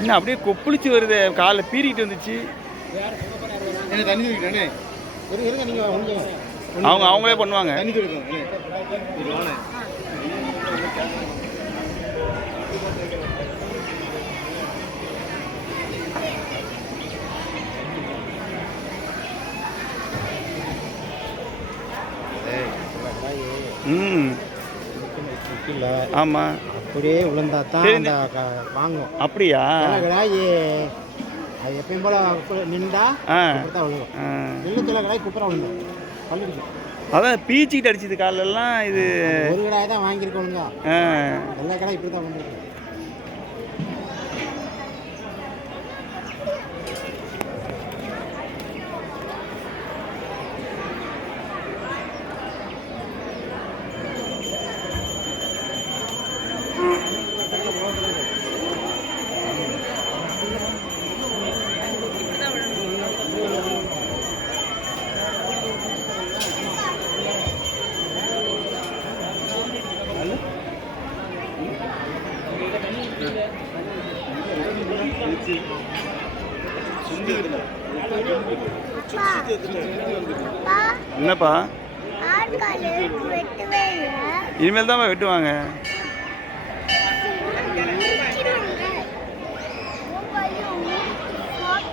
இன்னும் அப்படியே கொப்பளிச்சு வருது, காலை பீறிட்டு வந்துச்சு. அவங்களே பண்ணுவாங்க. ஆமாம், அப்படியே விழுந்தா தான் வாங்கும். அப்படியா? அது எப்பயும் போல நின்றா தான் விழுகும். நெல்லு சில கடாய் குப்பரை விழுந்தோம் பள்ளிக்கு. அதான் பீச்சிக்கிட்டு அடிச்சது காலெல்லாம். இது ஒரு கடாய் தான் வாங்கியிருக்கோங்க. எல்லா கடாய் இப்படி தான் வந்துருக்கு. என்னப்பா? இனிமேல் தான் வெட்டுவாங்க.